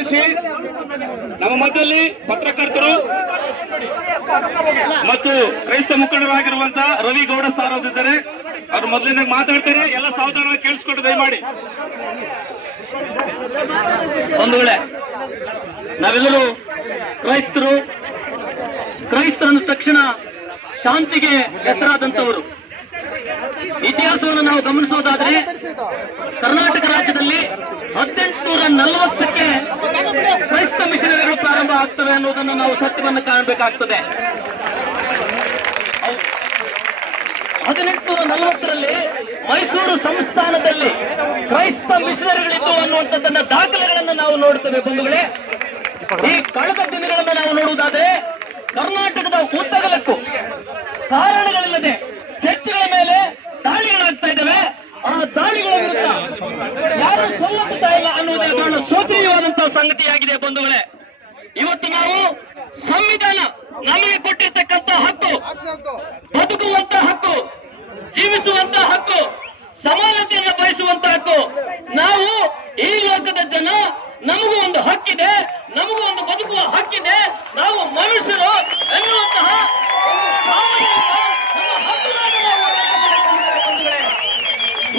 ಗಮನಿಸಿ, ನಮ್ಮ ಮಧ್ಯದಲ್ಲಿ ಪತ್ರಕರ್ತರು ಮತ್ತು ಕ್ರೈಸ್ತ ಮುಖಂಡರಾಗಿರುವಂತಹ ರವಿ ಗೌಡ ಸಾರ್ ಅವರಿದ್ದಾರೆ. ಅವ್ರು ಮೊದಲಿನ ಮಾತಾಡ್ತಾರೆ, ಎಲ್ಲ ಸಾವಧಾನವಾಗಿ ಕೇಳಿಸ್ಕೊಂಡು ದಯಮಾಡಿ. ಬಂಧುಗಳೇ, ನಾವೆಲ್ಲರೂ ಕ್ರೈಸ್ತರು. ಕ್ರೈಸ್ತರನ್ನ ತಕ್ಷಣ ಶಾಂತಿಗೆ ಹೆಸರಾದಂತವರು. ಇತಿಹಾಸವನ್ನು ನಾವು ಗಮನಿಸೋದಾದ್ರೆ ಕರ್ನಾಟಕ ರಾಜ್ಯದಲ್ಲಿ 1840ಕ್ಕೆ ಕ್ರೈಸ್ತ ಮಿಷನರಿಗಳು ಪ್ರಾರಂಭ ಆಗ್ತವೆ ಅನ್ನೋದನ್ನು ನಾವು ಸತ್ಯವನ್ನು ಕಾಣಬೇಕಾಗ್ತದೆ. 1840ರಲ್ಲಿ ಮೈಸೂರು ಸಂಸ್ಥಾನದಲ್ಲಿ ಕ್ರೈಸ್ತ ಮಿಷನರಿಗಳಿದ್ದು ಅನ್ನುವಂಥದ್ದನ್ನ ದಾಖಲೆಗಳನ್ನು ನಾವು ನೋಡ್ತೇವೆ. ಬಂಧುಗಳೇ, ಈ ಕಳೆದ ದಿನಗಳನ್ನು ನಾವು ನೋಡುವುದಾದ್ರೆ ಕರ್ನಾಟಕದ ಉದ್ದಗಲಕ್ಕೂ ಕಾರಣಗಳಿಲ್ಲದೆ ಚರ್ಚ್ಗಳ ಮೇಲೆ ದಾಳಿಗಳಾಗ್ತಾ ಇದ್ದಾವೆ. ಆ ದಾಳಿಗಳ ವಿರುದ್ಧ ಯಾರು ಸಲ್ಲುತ್ತಾ ಇಲ್ಲ ಅನ್ನುವುದೇ ಬಹಳ ಶೋಚನೀಯವಾದಂತಹ ಸಂಗತಿಯಾಗಿದೆ. ಬಂಧುಗಳೇ, ಇವತ್ತು ನಾವು ಸಂವಿಧಾನ ನಮಗೆ ಕೊಟ್ಟಿರ್ತಕ್ಕಂಥ ಹಕ್ಕು, ಬದುಕುವಂತ ಹಕ್ಕು, ಜೀವಿಸುವಂತ ಹಕ್ಕು, ಸಮಾನತೆಯನ್ನು ಬಯಸುವಂತ ಹಕ್ಕು, ನಾವು ಈ ಲೋಕದ ಜನ, ನಮಗೂ ಒಂದು ಹಕ್ಕಿದೆ, ನಮಗೂ ಒಂದು ಬದುಕುವ ಹಕ್ಕಿದೆ, ನಾವು ಮನುಷ್ಯರು ಎನ್ನುವಂತಹ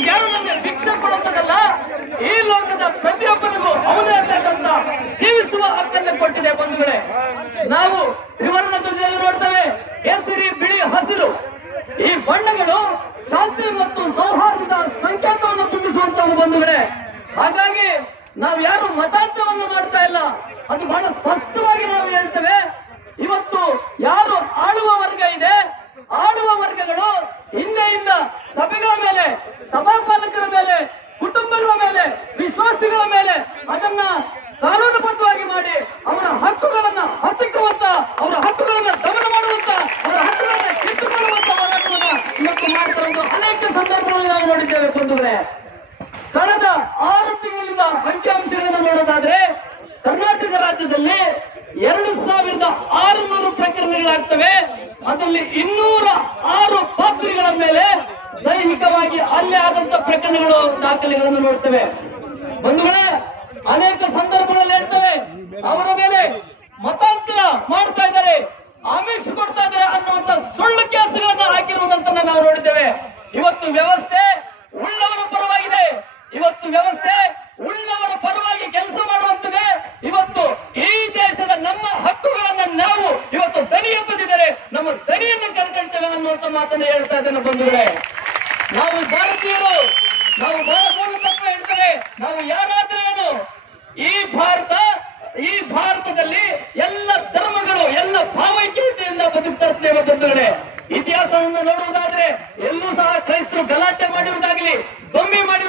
ಯಾರು ನಮಗೆ ಭಿಕ್ಷೆ ಕೊಡುತ್ತದಲ್ಲ, ಈ ಲೋಕದ ಪ್ರತಿಯೊಬ್ಬರಿಗೂ ಅವನೇ ಅಂತಕ್ಕಂಥ ಜೀವಿಸುವ ಹಕ್ಕನ್ನು ಕೊಟ್ಟಿದೆ. ಬಂಧುಗಳೇ, ನಾವು ತ್ರಿವರ್ಣ ಧ್ವಜದಲ್ಲಿ ನೋಡ್ತೇವೆ, ಕೇಸರಿ, ಬಿಳಿ, ಹಸಿರು. ಈ ಬಣ್ಣಗಳು ಶಾಂತಿ ಮತ್ತು ಸೌಹಾರ್ದದ ಸಂಕೇತವನ್ನು ತುಂಬಿಸುವಂತವು. ಬಂಧುಗಳೇ, ಹಾಗಾಗಿ ನಾವು ಯಾರು ಮತಾಂತರವನ್ನು ಮಾಡ್ತಾ ಇಲ್ಲ, ಅದು ಬಹಳ ಸ್ಪಷ್ಟವಾಗಿ ನಾವು ಹೇಳ್ತೇವೆ. ಇವತ್ತು ಯಾರು ಆಳುವ ವರ್ಗ ಇದೆ, ಆಳುವ ವರ್ಗಗಳು ಹಿಂದೆಯಿಂದ ಸಭೆಗಳ ಮೇಲೆ, ಸಭಾಪಾಲಕರ ಮೇಲೆ, ಕುಟುಂಬಗಳ ಮೇಲೆ, ವಿಶ್ವಾಸಿಗಳ ಮೇಲೆ ಅದನ್ನ ಕಾನೂನುಬದ್ಧವಾಗಿ ಮಾಡಿ ಅವರ ಹಕ್ಕುಗಳನ್ನ ಹತ್ತಿಕ್ಕುವಂತ, ಅವರ ಹಕ್ಕುಗಳನ್ನ ದಮನ ಮಾಡುವಂತ, ಅವರ ಹಕ್ಕುಗಳನ್ನ ಕಿತ್ತುಕೊಳ್ಳುವಂತ ಹೋರಾಟವನ್ನ ಇವತ್ತು ಮಾಡ್ತಾ ಇರುವ ಅನೇಕ ಸಂದರ್ಭಗಳಲ್ಲಿ ನಾವು ನೋಡಿದ್ದೇವೆ. ಬಂಧುಗಳೇ, ಕಳೆದ 6 ತಿಂಗಳಿಂದ ಅಂಕಿಅಂಶಗಳನ್ನು ನೋಡೋದಾದ್ರೆ ಕರ್ನಾಟಕ ರಾಜ್ಯದಲ್ಲಿ 2600 ಪ್ರಕರಣಗಳಾಗ್ತವೆ. ಅದರಲ್ಲಿ 206 ಪಾತ್ರಿಗಳ ಮೇಲೆ ದೈಹಿಕವಾಗಿ ಹಲ್ಲೆ ಆದಂತ ಪ್ರಕರಣಗಳು, ದಾಖಲೆಗಳನ್ನು ನೋಡ್ತೇವೆ. ಬಂಧುಗಳೇ, ಅನೇಕ ಸಂದರ್ಭಗಳಲ್ಲಿ ಹೇಳ್ತೇವೆ ಅವರ ಮೇಲೆ ಮತಾಂತರ ಮಾಡ್ತಾ ಇದ್ದಾರೆ, ಆಮಿಷ ಕೊಡ್ತಾ ಇದ್ದಾರೆ ಅನ್ನುವಂತ ಸುಳ್ಳು ಕೇಸುಗಳನ್ನ ಹಾಕಿರುವುದಂತ ನಾವು ನೋಡಿದ್ದೇವೆ. ಇವತ್ತು ವ್ಯವಸ್ಥೆ ಉಳ್ಳವರ ಪರವಾಗಿದೆ. ಇವತ್ತು ವ್ಯವಸ್ಥೆ ಉಳ್ಳವರ ಪರವಾಗಿ ಕೆಲಸ ಮಾಡುವಂತಿದೆ. ಇವತ್ತು ಈ ದೇಶದ ನಮ್ಮ ಹಕ್ಕುಗಳನ್ನ ನಾವು ಇವತ್ತು ದನಿ ಎತ್ತದಿದ್ದಾರೆ, ನಮ್ಮ ದನಿಯನ್ನು ಕಳ್ಕೊಳ್ತೇವೆ ಅನ್ನುವಂತ ಮಾತನ್ನು ಹೇಳ್ತಾ ಇದ್ದೇನೆ. ಬಂಧುಗಳೇ, ನಾವು ಭಾರತೀಯರು, ನಾವು ಬಹಳ ಮೂಲತತ್ವ ಹೇಳ್ತೇವೆ. ನಾವು ಯಾರಾದ್ರೇನು, ಈ ಭಾರತದಲ್ಲಿ ಎಲ್ಲ ಧರ್ಮಗಳು, ಎಲ್ಲ ಭಾವೈಕ್ಯತೆಯಿಂದ ಬದುಕ್ತರ್ತೇವೆ. ಬಂಧುಗಳೇ, ಇತಿಹಾಸವನ್ನು ನೋಡುವುದಾದ್ರೆ ಎಲ್ಲೂ ಸಹ ಕ್ರೈಸ್ತರು ಗಲಾಟೆ ಮಾಡಿರುವುದಾಗಲಿ, ದೊಮ್ಮೆ ಮಾಡಿ